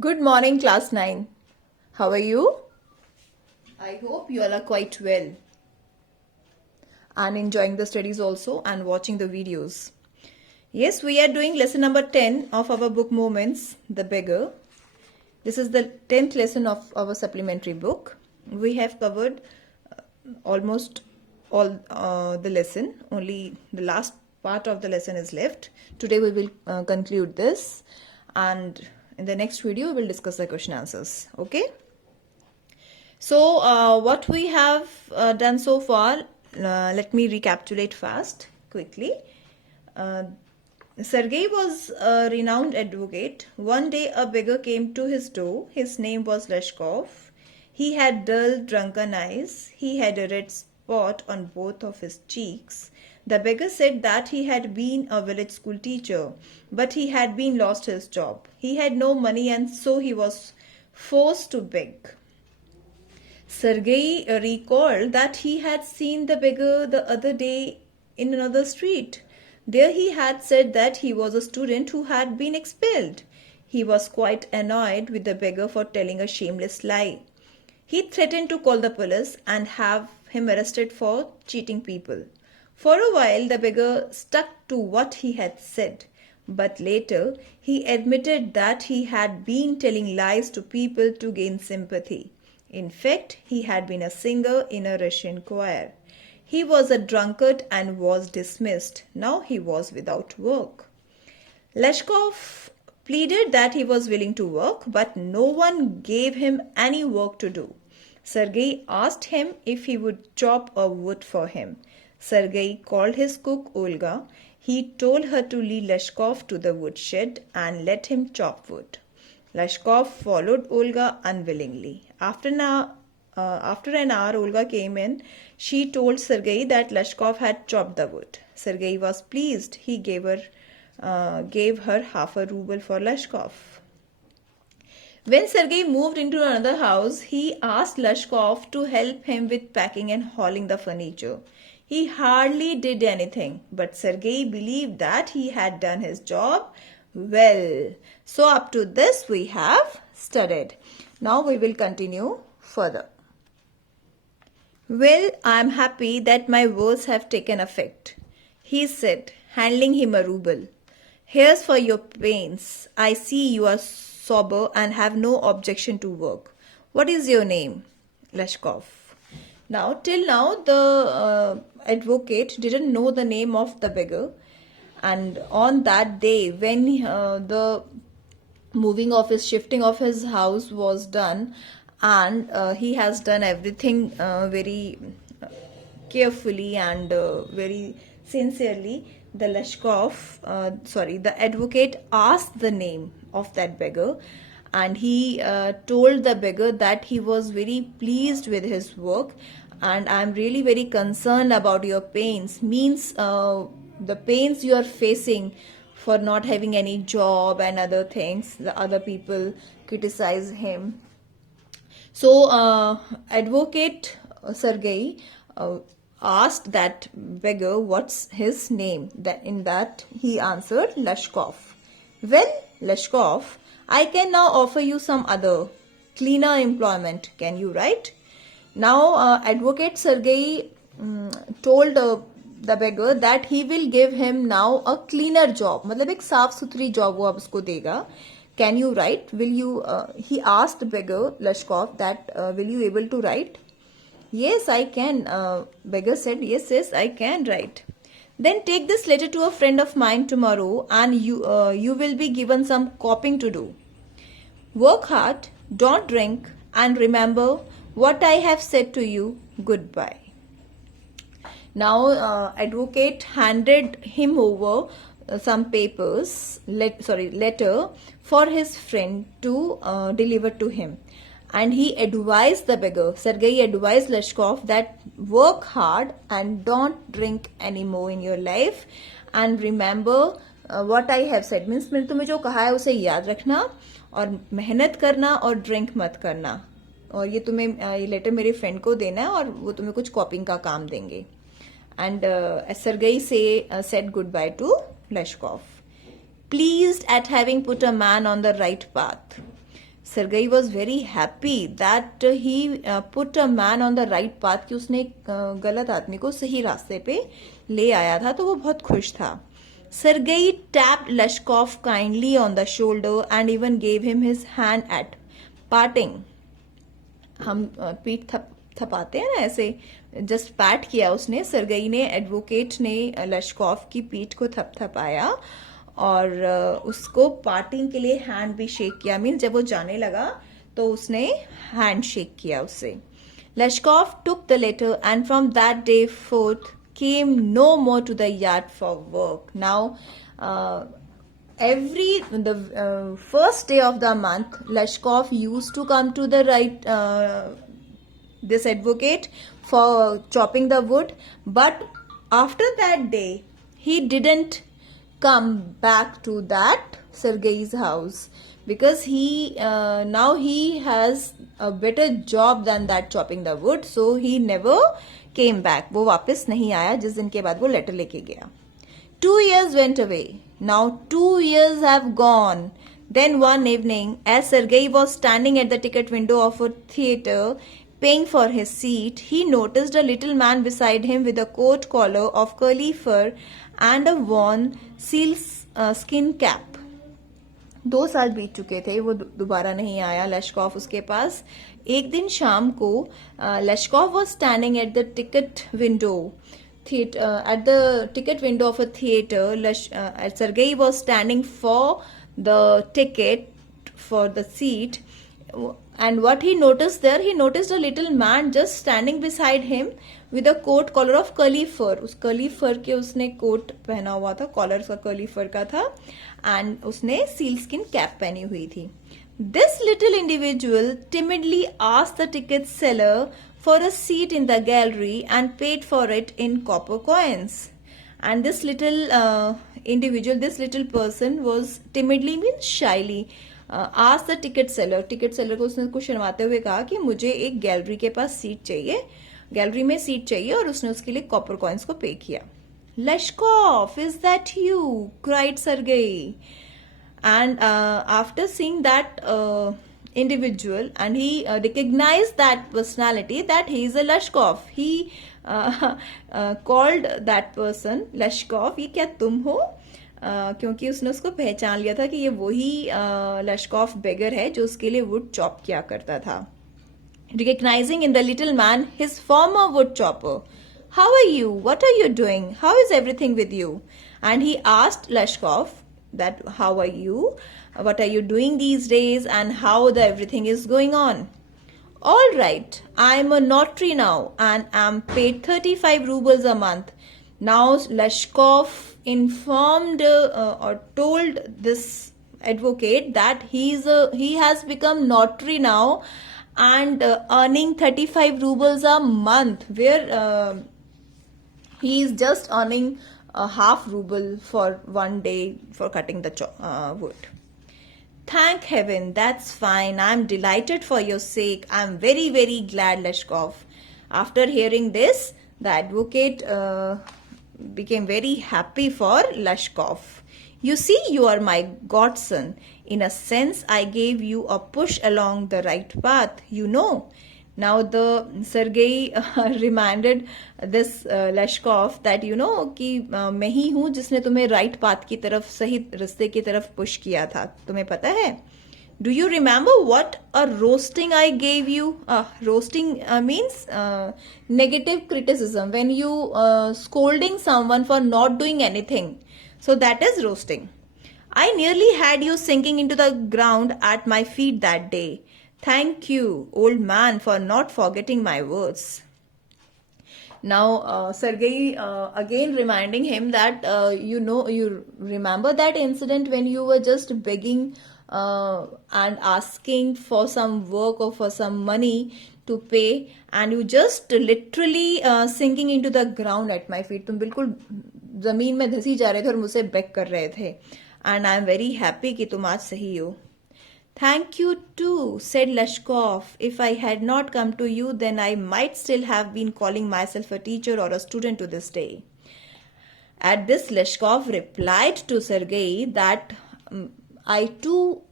Good morning, class 9. How are you? I hope you all are quite well and enjoying the studies also and watching the videos. Yes, we are doing lesson number 10 of our book Moments, The Beggar. This is the 10th lesson of our supplementary book. We have covered almost all the lesson, only the last part of the lesson is left. Today we will conclude this, and in the next video we will discuss the question answers. Okay. So, what we have done so far, let me recapitulate fast, quickly. Uh, Sergei was a renowned advocate. One day, a beggar came to his door. His name was Leshkov. He had dull, drunken eyes. He had a red spot on both of his cheeks. The beggar said that he had been a village school teacher, but he had been lost his job. He had no money, and so he was forced to beg. Sergei recalled that he had seen the beggar the other day in another street. There he had said that he was a student who had been expelled. He was quite annoyed with the beggar for telling a shameless lie. He threatened to call the police and have him arrested for cheating people. For a while, the beggar stuck to what he had said, but later he admitted that he had been telling lies to people to gain sympathy. In fact, he had been a singer in a Russian choir. He was a drunkard and was dismissed. Now he was without work. Leshkov pleaded that he was willing to work, but no one gave him any work to do. Sergei asked him if he would chop a wood for him. Sergei called his cook Olga. He told her to lead Leshkov to the woodshed and let him chop wood. Leshkov followed Olga unwillingly. After an hour, Olga came in. She told Sergei that Leshkov had chopped the wood. Sergei was pleased. He gave her half a ruble for Leshkov. When Sergei moved into another house, he asked Leshkov to help him with packing and hauling the furniture. He hardly did anything, but Sergei believed that he had done his job well. So up to this we have studied. Now we will continue further. Well, I am happy that my words have taken effect, he said, handing him a ruble. Here's for your pains. I see you are sober and have no objection to work. What is your name? Leshkov. Now, till now, the advocate didn't know the name of the beggar. And on that day, when the shifting of his house was done, and he has done everything very carefully and very sincerely, the advocate asked the name of that beggar, and he told the beggar that he was very pleased with his work, and I'm really very concerned about your pains. Means the pains you are facing for not having any job and other things. The other people criticize him. So, advocate Sergei asked that beggar what's his name. In that he answered Leshkov. Well, Leshkov, I can now offer you some other cleaner employment. Can you write? Now, advocate Sergei told the beggar that he will give him now a cleaner job. मतलब एक साफ सुथरी job वो अब उसको देगा. Can you write? Will you? He asked the beggar Leshkov that will you able to write? Yes, I can. Beggar said, yes, I can write. Then take this letter to a friend of mine tomorrow, and you will be given some copying to do. Work hard, don't drink, and remember what I have said to you. Goodbye. Now, advocate handed him over some papers, letter for his friend to deliver to him. And he advised the beggar, Sergei advised Leshkov that work hard and don't drink anymore in your life. And remember what I have said. Means मैंने तुम्हें जो कहा है उसे याद रखना और मेहनत करना और ड्रिंक मत करना. और ये तुम्हें ये लेटर मेरे फ्रेंड को देना है और वो तुम्हें कुछ कॉपिंग का काम देंगे. And Sergei said goodbye to Leshkov. Pleased at having put a man on the right path, Sergei was very happy that he put a man on the right path, कि उसने गलत आदमी को सही रास्ते पे ले आया था, तो वो बहुत खुश था. Sergei tapped Leshkov kindly on the shoulder and even gave him his hand at parting. हम पीठ थपाते हैं ना, ऐसे जस्ट पैट किया उसने. सरगई ने, एडवोकेट ने लश्कॉफ की पीठ को थपथपाया और उसको पार्टिंग के लिए हैंड भी शेक किया. मीन जब वो जाने लगा तो उसने हैंड शेक किया उससे. Lushkoff took the letter and from that day forth came no more to the yard for work. Now, the first day of the month, Leshkov used to come to the this advocate for chopping the wood, but after that day, he didn't come back to that Sergei's house because now he has a better job than that chopping the wood, so he never came back. वो वापस नहीं आया जिस दिन के बाद वो letter लेके गया. 2 years went away. Now 2 years have gone. Then one evening, as Sergei was standing at the ticket window of a theatre, paying for his seat, he noticed a little man beside him with a coat collar of curly fur and a worn sealskin cap. 2 साल बीत चुके थे, वो दोबारा नहीं आया लश्कॉफ उसके पास. एक दिन शाम को लश्कॉफ was standing at the ticket window at the ticket window of a theater. Sergei was standing for the ticket for the seat, and what he noticed there, he noticed a little man just standing beside him with a coat collar of curly fur. उस curly fur के उसने coat पहना हुआ था, collar उसका curly fur का था, and उसने sealskin cap पहनी हुई थी. This little individual timidly asked the ticket seller for a seat in the gallery and paid for it in copper coins. And this little individual, this little person was timidly, means shyly, asked the ticket seller. Ticket seller को उसने कुछ शर्माते हुए कहा कि मुझे एक gallery के पास सीट चाहिए, गैलरी में सीट चाहिए, और उसने उसके लिए कॉपर कॉइन्स को पे किया. Leshkov, is that you? cried Sergei. And after seeing that individual, and he recognized that personality, that he is a Leshkov, he called that person Leshkov. ये क्या तुम हो? क्योंकि उसने उसको पहचान लिया था कि ये वही लश्कॉफ बेगर है जो उसके लिए वुड चॉप किया करता था. Recognizing in the little man his former wood chopper. How are you? What are you doing? How is everything with you? And he asked Leshkov that how are you, what are you doing these days, and how everything is going on. All right, I'm a notary now and am paid 35 rubles a month. Now Leshkov informed or told this advocate that he has become notary now and earning 35 rubles a month, where he is just earning a half ruble for one day for cutting the wood. Thank heaven, that's fine. I'm delighted for your sake. I'm very, very glad, Leshkov. After hearing this, the advocate became very happy for Leshkov. You see, you are my godson. In a sense, I gave you a push along the right path, you know. Now the Sergei reminded this Leshkov that you know कि मैं ही हूँ जिसने तुम्हें right path की तरफ, सही रास्ते की तरफ push किया था. तुम्हें पता है? Do you remember what a roasting I gave you? Roasting means negative criticism, when you scolding someone for not doing anything. So that is roasting. I nearly had you sinking into the ground at my feet that day. Thank you, old man, for not forgetting my words. Now, Sergei again reminding him that, you remember that incident when you were just begging and asking for some work or for some money to pay, and you just literally sinking into the ground at my feet. तुम बिल्कुल जमीन में धसी जा रहे थे और मुझसे bag कर रहे थे. And I am very happy कि तुम आज सही हो. Thank you too, said Leshkov. If I had not come to you, then I might still have been calling myself a teacher or a student to this day. At this, Leshkov replied to Sergei that I too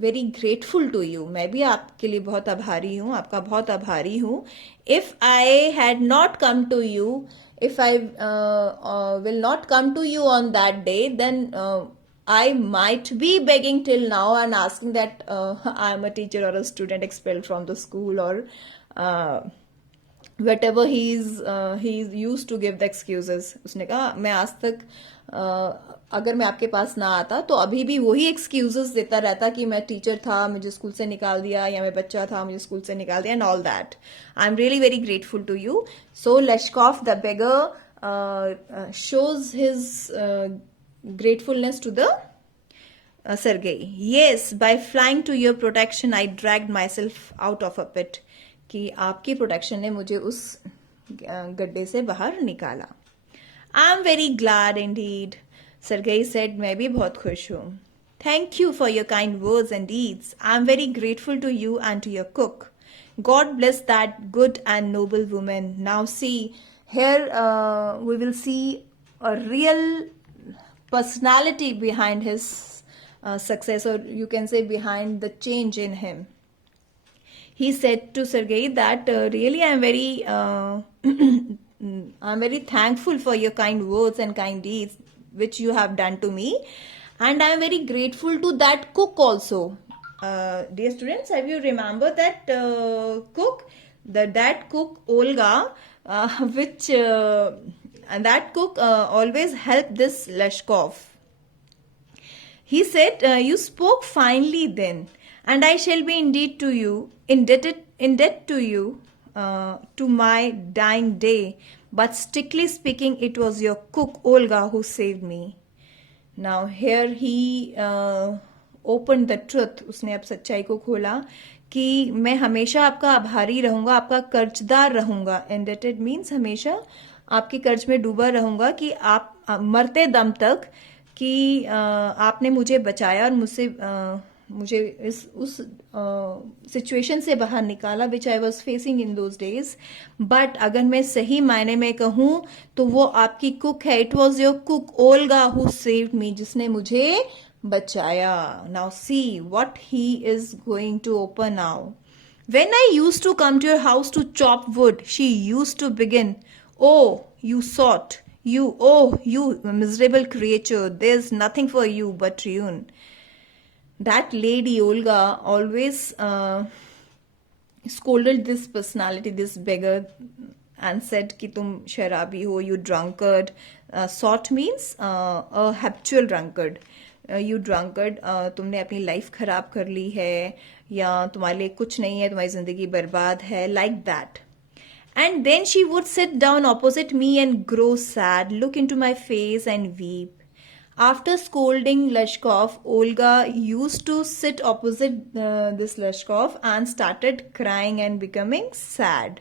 very grateful to you. मैं भी आपके लिए बहुत आभारी हूँ, आपका बहुत आभारी हूँ. If I had not come to you, if I will not come to you on that day, then I might be begging till now and asking that I am a teacher or a student expelled from the school, or whatever he's used to give the excuses. उसने कहा मैं आज तक अगर मैं आपके पास ना आता तो अभी भी वही एक्सक्यूजेस देता रहता कि मैं टीचर था, मुझे स्कूल से निकाल दिया, या मैं बच्चा था, मुझे स्कूल से निकाल दिया, and all that. I am really very grateful to you. So Lushkoff the beggar shows his gratefulness to the Sergei. Yes, by flying to your protection, I dragged myself out of a pit. कि आपकी protection ने मुझे उस गड्ढे से बाहर निकाला. I am very glad Indeed, Sergei said. मैं भी बहुत खुश हूँ. Thank you for your kind words and deeds. I am very grateful to you and to your cook. God bless that good and noble woman. Now see, here we will see a real personality behind his success, or you can say behind the change in him. He said to Sergei that really I'm very thankful for your kind words and kind deeds which you have done to me, and I am very grateful to that cook also. Dear students, have you remember that cook, that cook Olga, which and that cook always helped this Leshkov. He said, you spoke finely then, and I shall be indeed to you, in debt to you, to my dying day. But strictly speaking, it was your cook Olga who saved me. Now here he opened the truth. उसने अब सच्चाई को खोला कि मैं हमेशा आपका आभारी रहूंगा, आपका कर्जदार रहूंगा. Indebted means हमेशा आपके कर्ज में डूबा रहूंगा कि आप मरते दम तक, कि आपने मुझे बचाया और मुझे उस सिचुएशन से बाहर निकाला which I was facing in those days. But अगर मैं सही मायने में कहूँ तो वो आपकी कुक है. It was your cook Olga who saved me, जिसने मुझे बचाया. Now see what he is going to open now. When I used to come to your house to chop wood, she used to begin, "Oh, you sot, you miserable creature, there's nothing for you but ruin." That lady Olga always scolded this personality, this beggar, and said कि तुम शराबी हो, you drunkard. Sot means a habitual drunkard. You drunkard, तुमने अपनी life खराब कर ली है, या तुम्हारे लिए कुछ नहीं है, तुम्हारी जिंदगी बर्बाद है, like that. And then she would sit down opposite me and grow sad, look into my face and weep. After scolding Leshkov, Olga used to sit opposite this Leshkov and started crying and becoming sad.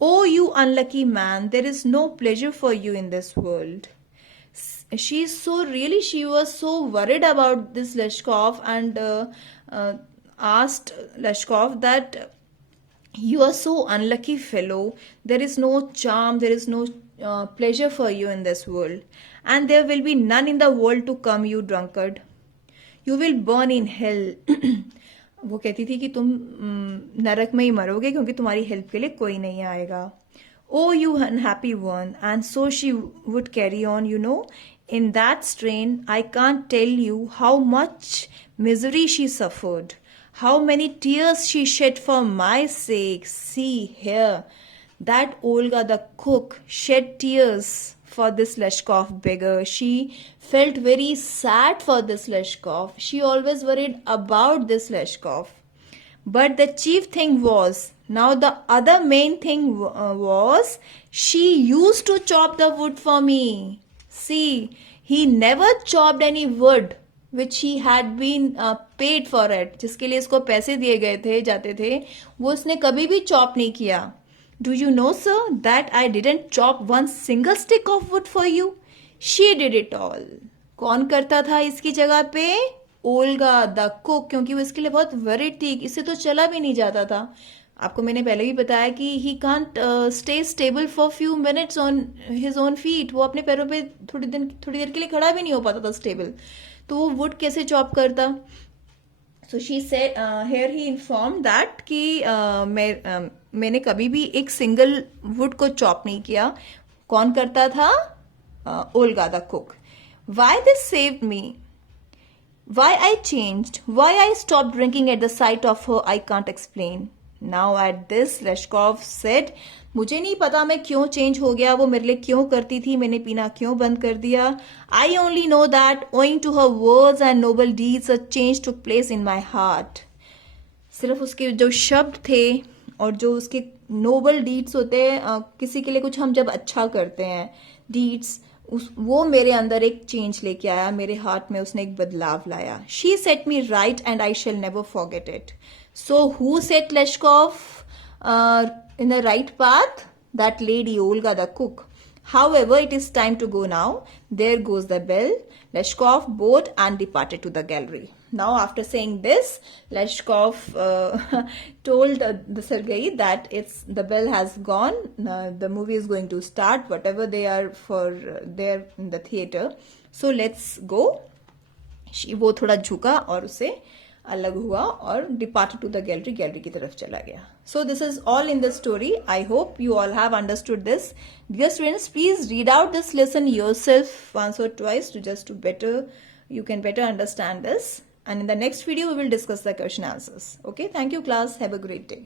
"Oh, you unlucky man, there is no pleasure for you in this world." She was so worried about this Leshkov, and asked Leshkov that you are so unlucky fellow, there is no charm, there is no pleasure for you in this world, and there will be none in the world to come, you drunkard. You will burn in hell. वो कहती थी कि तुम नरक में ही मरोगे क्योंकि तुम्हारी हेल्प के लिए कोई नहीं आएगा. Oh, you unhappy one. And so she would carry on, in that strain. I can't tell you how much misery she suffered, how many tears she shed for my sake. See here, that Olga the cook shed tears for this Leshkov beggar. She felt very sad for this Leshkov. She always worried about this Leshkov. But the chief thing was, now the other main thing was, she used to chop the wood for me. See, he never chopped any wood which he had been paid for it. जिसके लिए इसको पैसे दिए गए थे, जाते थे, वो उसने कभी भी चॉप नहीं किया. Do you know, sir, that I didn't chop one single stick of wood for you? She did it all. कौन करता था इसकी जगह पे? ओल्गा द कुक, क्योंकि वो इसके लिए बहुत वरीड थी. इससे तो चला भी नहीं जाता था. आपको मैंने पहले भी बताया कि he can't stay stable for few minutes on his own feet. वो अपने पैरों पे थोड़ी देर के लिए खड़ा भी नहीं हो पाता था स्टेबल. तो वो वुड कैसे चॉप करता? So she said, here he informed that कि मैंने कभी भी एक सिंगल वुड को चॉप नहीं किया. कौन करता था? Olga the cook. Why this saved me? Why I changed? Why I stopped drinking at the sight of her? I can't explain. Now at this, Leshkov said, मुझे नहीं पता मैं क्यों चेंज हो गया, वो मेरे लिए क्यों करती थी, मैंने पीना क्यों बंद कर दिया. I only know that owing to her words and noble deeds a change took place in my heart. सिर्फ उसके जो शब्द थे और जो उसके नोबल डीड्स होते हैं, किसी के लिए कुछ हम जब अच्छा करते हैं, डीड्स, वो मेरे अंदर एक चेंज लेके आया, मेरे हार्ट में उसने एक बदलाव लाया. She set me right and I shall never forget it. So who set Lushkoff in the right path? That lady Olga the cook. However, it is time to go now. There goes the bell. Leshkov bowed and departed to the gallery. Now, after saying this, Leshkov told the Sergei that the bell has gone. The movie is going to start. Whatever they are for there in the theater. So let's go. वो थोड़ा झुका और उसे अलग हुआ और departed to the gallery, gallery की तरफ चला गया. So this is all in the story. I hope you all have understood this. Dear students, please read out this lesson yourself once or twice to you can better understand this. And in the next video we will discuss the question answers. Okay, thank you class. Have a great day.